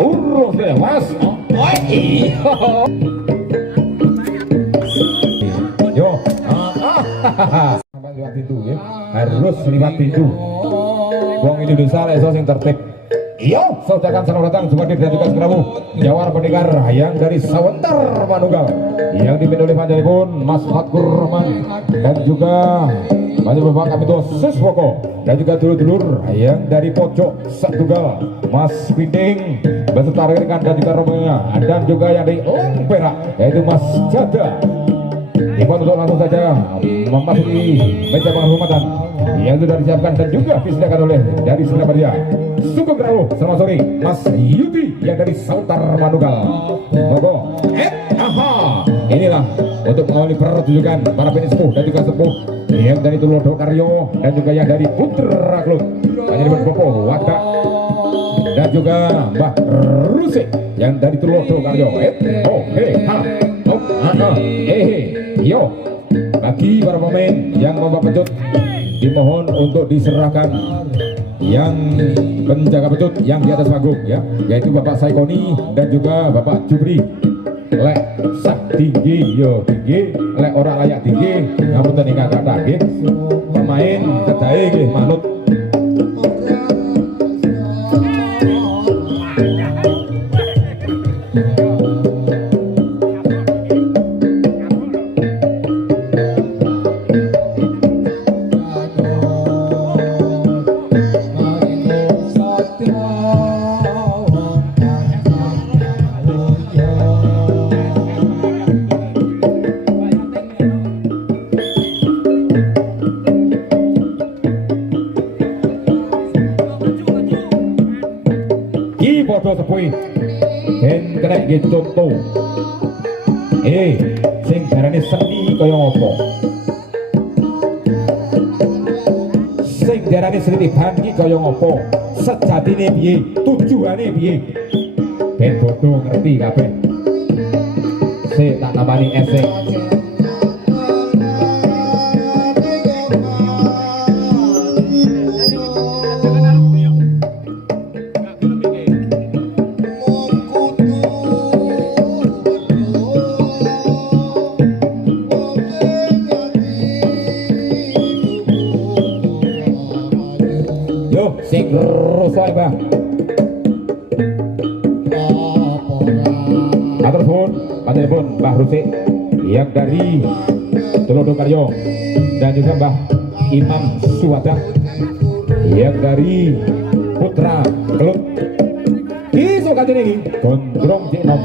urus deh mas. Yo, lewat pintu ya, harus lewat pintu. Wong Indonesia leso sing tertib. Iyo, saudakan selamat datang Sukardi dan juga segeramu Jawar pendekar yang dari Sawentar Manunggal yang dipimpin oleh panjenengan Mas Fatur Rahman dan juga Bapak Kapito Siswoko dan juga dulur-dulur yang dari pojok Satunggal Mas Pinting beserta rekan dan juga rombongannya dan juga yang dari Perak yaitu Mas Jada. Ibu untuk langsung saja memasuki meja penghormatan yang sudah disiapkan dan juga disediakan oleh dari Surabaya. Sugeng Rawu, selamat sore Mas Yudi yang dari Sautar Manunggal. Monggo. Aha. Inilah untuk mengawali pertunjukan para penispuh dan juga sepuh yang dari Tulodo Karyo dan juga yang dari Putra Klut. Panjenengan Bopo Wadak dan juga Mbah Rusik yang dari Tulodo Karyo. Yo, bagi para pemain yang membawa pecut dimohon untuk diserahkan yang penjaga pecut yang di atas panggung ya, yaitu Bapak Saikoni dan juga Bapak Jubri. Lek sak tinggi yo tinggi, lek orang layak tinggi namun teninga kata nggih. Pemain kedae nggih manut. Sepui dan kena gitu contoh sing darane seni kaya ngopo sing darane seni bangki kaya ngopo sejatine piye tujuane piye ben bodoh ngerti kabeh sik tak namani esek. Sing rusak Mbah. Atur nuwun panjenengan Mbah Rusik yang dari Tulodo Karyo dan juga Mbah Imam Suwada yang dari Putra Klut. Iso katene iki gondrong cek nom.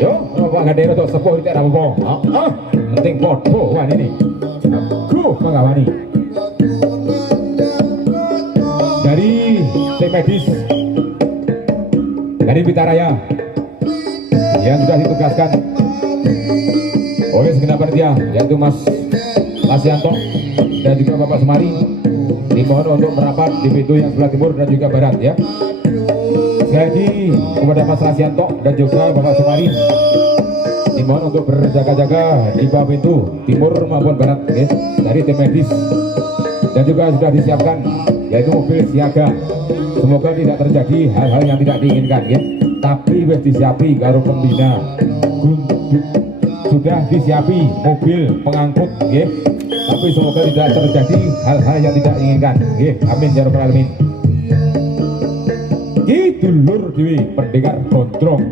Yo, apa gade untuk sepuh iki ora apa-apa. Penting podo wan ini. Aku mangawani. Dari tim medis dari Bitaraya yang sudah ditugaskan oleh segenap panitia yaitu Mas Yanto dan juga Bapak Semari dimohon untuk merapat di pintu yang sebelah timur dan juga barat ya. Sekali lagi kepada Mas Yanto dan juga Bapak Semari dimohon untuk berjaga-jaga di bawah pintu timur maupun barat ya, dari tim medis dan juga sudah disiapkan yaitu mobil siaga. Semoga tidak terjadi hal-hal yang tidak diinginkan ya. Tapi wis disiapi karo pembina. Sudah disiapi mobil pengangkut ya. Tapi semoga tidak terjadi hal-hal yang tidak diinginkan ya. Amin ya rabbal alamin. Ki dulur dewi pendekar gondrong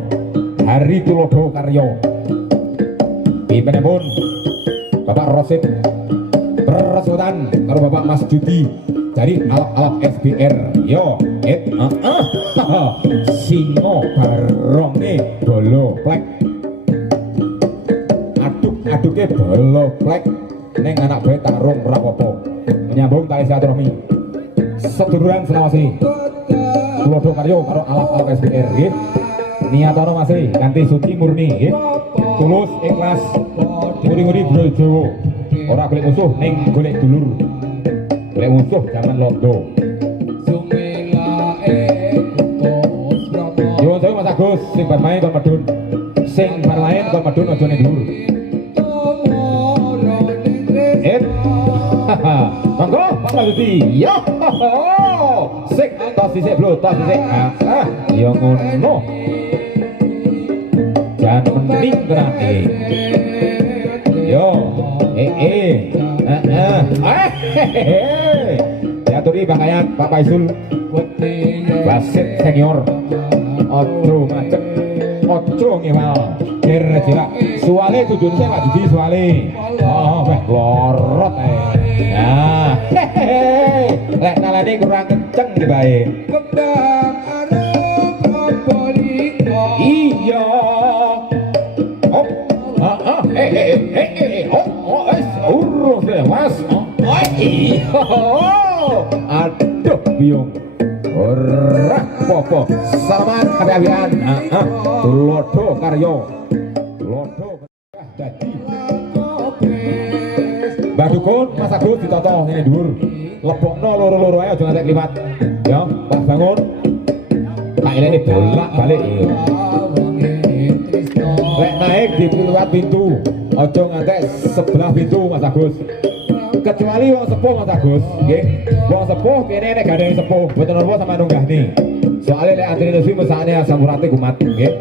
Hari Tulodo Karyo. Pimpinanipun Bapak Rosid Persutan karo Bapak Mas Judi dari alap-alap SBR yo singo baronge bolo plek aduk-aduke bolo plek neng anak bae tarung rapopo menyambung tali silaturahmi seduluran selawasi Tulodo Karyo karo alap-alap SBR nggih niatono masih ganti suci murni nggih tulus ikhlas nguri-nguri brojo ora golek musuh ning golek dulur golek musuh jangan londo. Yo saya Mas Agus sing bar main kon medun sing bar lain kon medun aja ning dhuwur. Monggo Pak Gusti yo sik tos sisik bro tos sisik ya ngono jangan mending terane yo diaturi bangkayan Pak Paisul wasit senior ojo macet ojo ngewal kira-kira suale tujuan saya Pak Didi suale weh lorot nah lek nalani kurang kenceng di bae iya urus deh mas aduh biung ora popo selamat kawian lodo karyo lodo dadi Mbak Dukun Mas Agus ditoto ngene dhuwur lebokno loro-loro ae aja ngantek liwat ya Pak bangun tak ini bolak balik lek naik di luar pintu aja ngantek sebelah pintu Mas Agus kecuali wong sepuh Mas Agus nggih wong sepuh kene nek gandeng sepuh mboten napa sama nunggah nih soalnya lek antrine suwi mesakne asam urate kumat nggih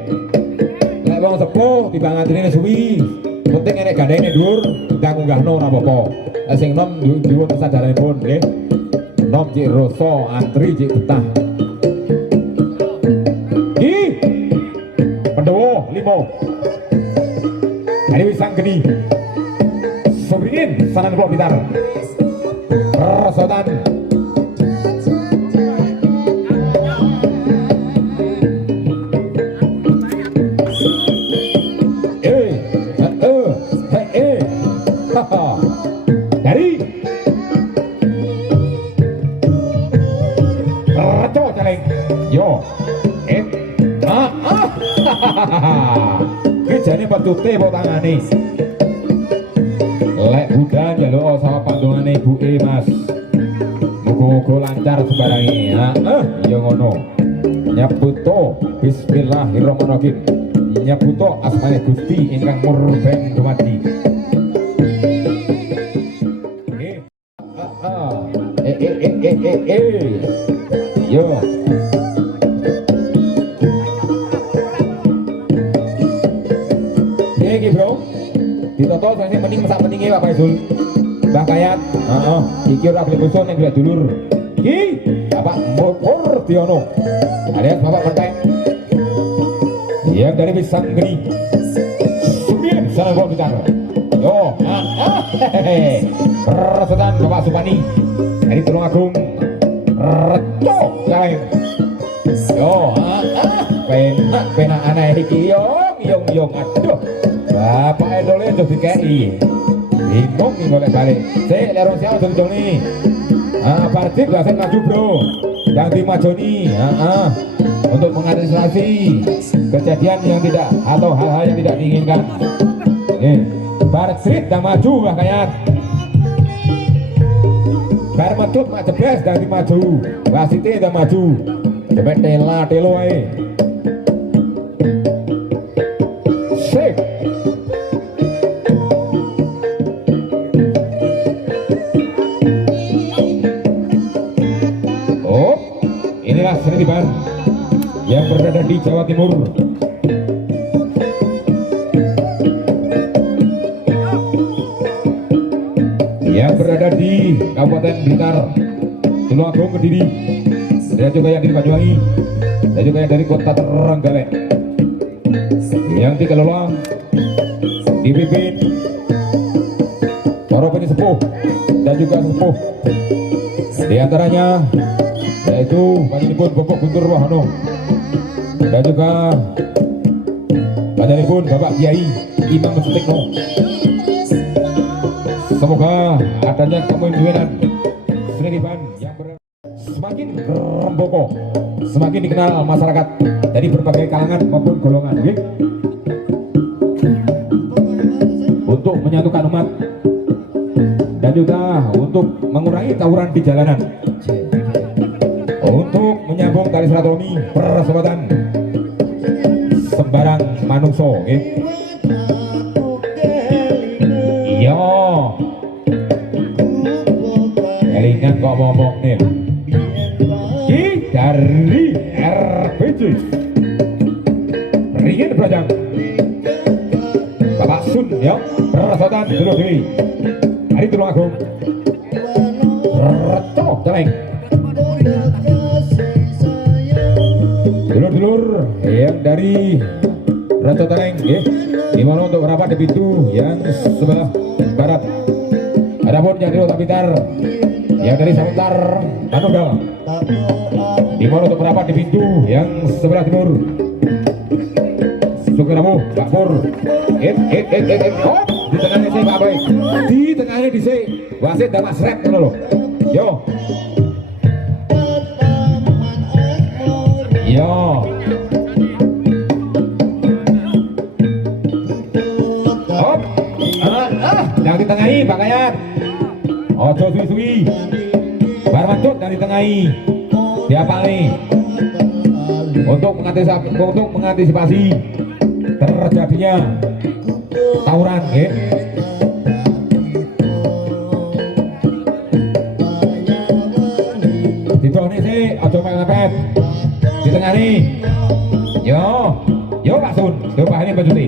lek wong sepuh timbang antrine suwi penting nek gandenge dhuwur ndang munggahno ora apa-apa sing nom dhuwur kesadaranipun nggih nom cik rasa antri cik betah Pendowo 5 Hari Wisang Geni Sobringin Sanan Pulau Bitar Rosotan dari Raco Caleng yo Gejane petute po tangane lek udan njaluk sawah pandongane ibuke Mas muga-muga lancar sembarange ya ngono nyaputo bismillahirrahmanirrahim nyaputo asmane Gusti ingkang murben dumadi yo iki bro ditoto sing penting mesak pentinge Pak Paisul Mbah Kayat iki ora boleh musuh ning gila dulur iki Bapak Murdiono alias Bapak Pentek yang dari Wisang Geni Sumin Salah Gol Bitar yo Rosotan Bapak Supani dari Tulungagung Reco Jaim yo penak aneh iki yong aduh Bapak Edole itu dikei bingung nih boleh balik saya lerong siapa jong nih partik langsung maju bro yang dimajoni untuk mengantisipasi kejadian yang tidak atau hal-hal yang tidak diinginkan Partik dan maju Mbah Kayat bar medut mak jebes dan dimaju wasite dan maju cepet telo ae Seniman yang berada di Jawa Timur yang berada di Kabupaten Blitar Tulungagung Kediri dan juga yang di Banyuwangi dan juga yang dari Kota Trenggalek yang dikelola dipimpin para penyesepuh dan juga sepuh di antaranya yaitu panjenengan Bapak Guntur Wahono dan juga panjenengan Bapak Kiai Imam Sutikno. Semoga adanya kepemimpinan Seniman yang semakin remboko, semakin dikenal masyarakat dari berbagai kalangan maupun golongan, untuk menyatukan umat dan juga untuk mengurangi tawuran di jalanan. Untuk menyambung tali silaturahmi persahabatan sembarang manungso iya kelingan kok ngomong nih dari RPG ringin berajang Bapak Sun ya persotan dulu dewi hari Tulung Agung reto celeng dulur-dulur yang dari Reto Teleng dimana untuk rapat di pintu yang sebelah barat. Adapun yang dari Otak Pintar yang dari Sawentar Manunggal dimana untuk merapat di pintu yang sebelah timur. Sugeramu Pak Pur oh di tengahnya sih Pak Boy di tengahnya di sini wasit dan Mas Red loh yo hop yang ditengahi pakaian ojo suwi-suwi bar mancut yang ditengahi diapali untuk mengantisipasi terjadinya tawuran ditohni sih ojo mepet di tengah nih yo Pak Sun yo Pak ini bajuti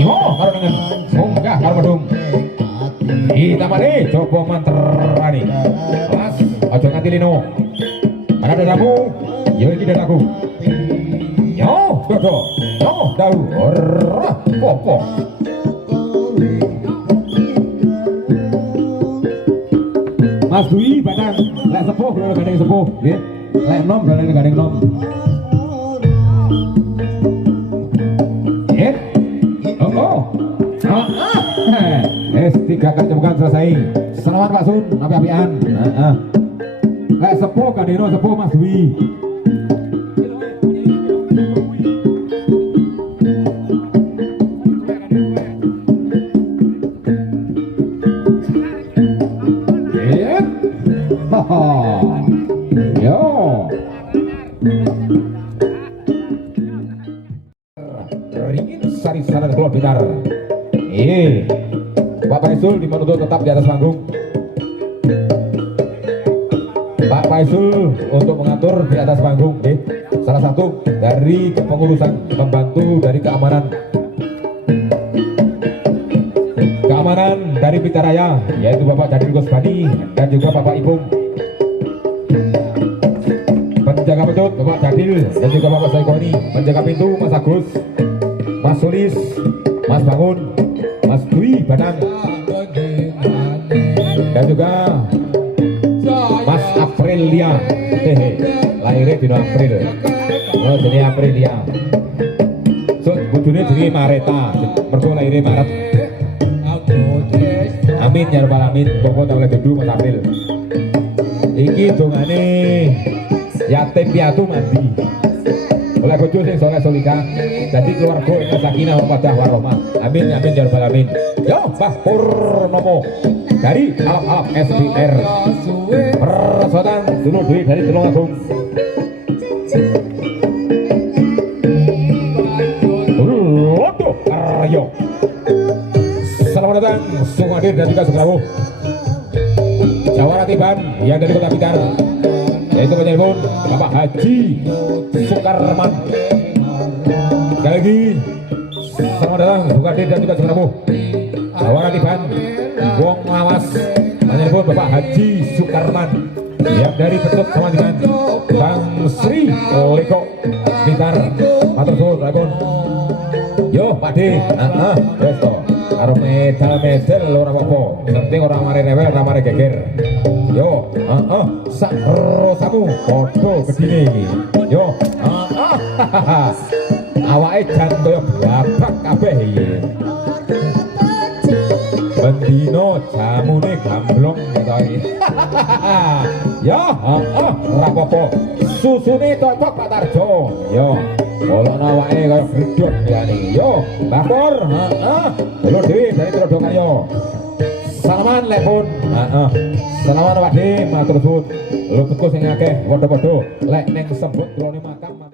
yo karo dengan munggah karo medung kita mari coba manterani mas ojo nganti lino ada dadamu yo iki dadaku yo dodo yo dau ora popo Mas Dwi Batang lek sepuh lho gandeng sepuh nggih lek nom gandeng nom tiga kali bukan selesai selamat Pak Sun api-apian lek sepuh gandeng sepuh Mas Dwi yo ringin sari-sari keluar Pintar Pak Paisul dimenuntut tetap di atas panggung Pak Paisul untuk mengatur di atas panggung salah satu dari kepengurusan membantu dari keamanan dari Pitaraya yaitu Bapak Jadil Gosbani dan juga Bapak Ipung penjaga petut Bapak Jadil dan juga Bapak Saikoni penjaga pintu Mas Agus Mas Sulis Mas Bangun Mas Dwi Badang dan juga Mas Aprilia lahirnya di April oh jadi Aprilia so bujune jadi Mareta mergo lahirnya Maret amin ya rabbal alamin pokok tak oleh dedu Mas April iki dongane yatim piatu mandi oleh bojo sing soleh solika jadi keluarga ing sakinah mawaddah warahmah amin amin ya rabbal alamin yo Mbah Purnomo dari alap-alap SPR persotan dulu duit dari Tulung Agung Lodo Aryo selamat datang Sukadir dan juga Sukrawu Jawara Tiban yang dari Kota Blitar yaitu penyelipun Bapak Haji Sukarman sekali lagi selamat datang Sukadir dan juga Sukrawu Jawara Tiban Wong Lawas penyelipun Bapak Haji Sukarman yang dari Petut sama dengan Bang Sri Leko Blitar matur suwun Raipun yo Pak D resto karo medal ora apa-apa penting ora mari rewel ora mari geger yo sak rosamu padha gedine iki yo awake jan koyo babak kabeh iki bendino jamune gamblong to iki yo ora apa-apa susune cocok Pak Tarjo yo kalau awake kaya gedhot ya nih yo Mbah Pur dulur dhewe dari Trodokaryo salaman lek pun salaman Pak D matur suwun lho betul sing akeh padha-padha lek ning sebut klone makan